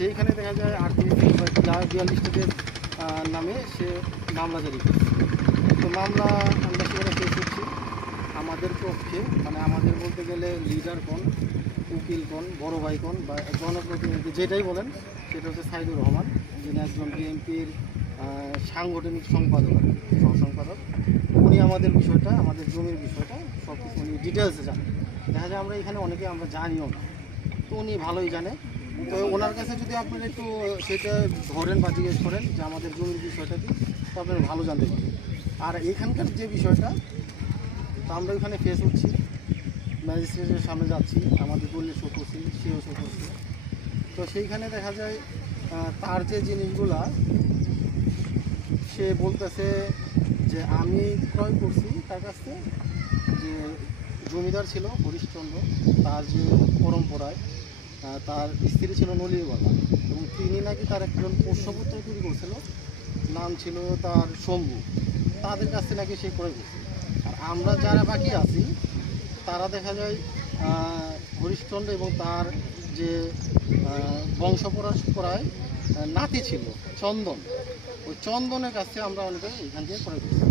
সেইখানে দেখা যায় 38/42 নামে সে মামলা জারি করছে। তো মামলা আমরা সেখানে পেশ করছি আমাদের পক্ষে, মানে আমাদের বলতে গেলে লিডার কোন, উকিল কোন, বড় ভাই কোন বা জনপ্রতিনিধি যেটাই বলেন, সেটা হচ্ছে সাইদুর রহমান, যিনি একজন বিএনপির সাংগঠনিক সম্পাদক আর কি, সহসম্পাদক। উনি আমাদের বিষয়টা, আমাদের জমির বিষয়টা সব কিছু উনি ডিটেলসে জানেন। দেখা যায় আমরা এখানে অনেকে আমরা জানিও না, তো উনি ভালোই জানে। তো ওনার কাছে যদি আপনারা একটু সেটা ধরেন বা জিজ্ঞেস করেন যে আমাদের জমির বিষয়টা কি, তো আপনারা ভালো জানতে পারবেন। আর এখানকার যে বিষয়টা, তো আমরা ওইখানে ফেস হচ্ছি, ম্যাজিস্ট্রেটের সামনে যাচ্ছি, আমাদের দলীয় শো করছি, সেও শো করছে। তো সেইখানে দেখা যায় তার যে জিনিসগুলা সে বলতেছে যে আমি ক্রয় করছি তার কাছ থেকে, যে জমিদার ছিল হরিশচন্দ্র, তার যে পরম্পরায় তার স্ত্রী ছিল নলিরবালা, এবং তিনি নাকি তার একজন পোষ্যপুত্র তৈরি করছিল, নাম ছিল তার শম্ভু, তাদের কাছ থেকে নাকি সে ক্রয় করছে। আর আমরা যারা বাকি আছি তারা দেখা যায় হরিশচন্দ্র এবং তার যে বংশ পরম্পরায় নাতি ছিল চন্দন, ওই চন্দনের কাছে আমরা অনেকে এখান থেকে ক্রয় করছি।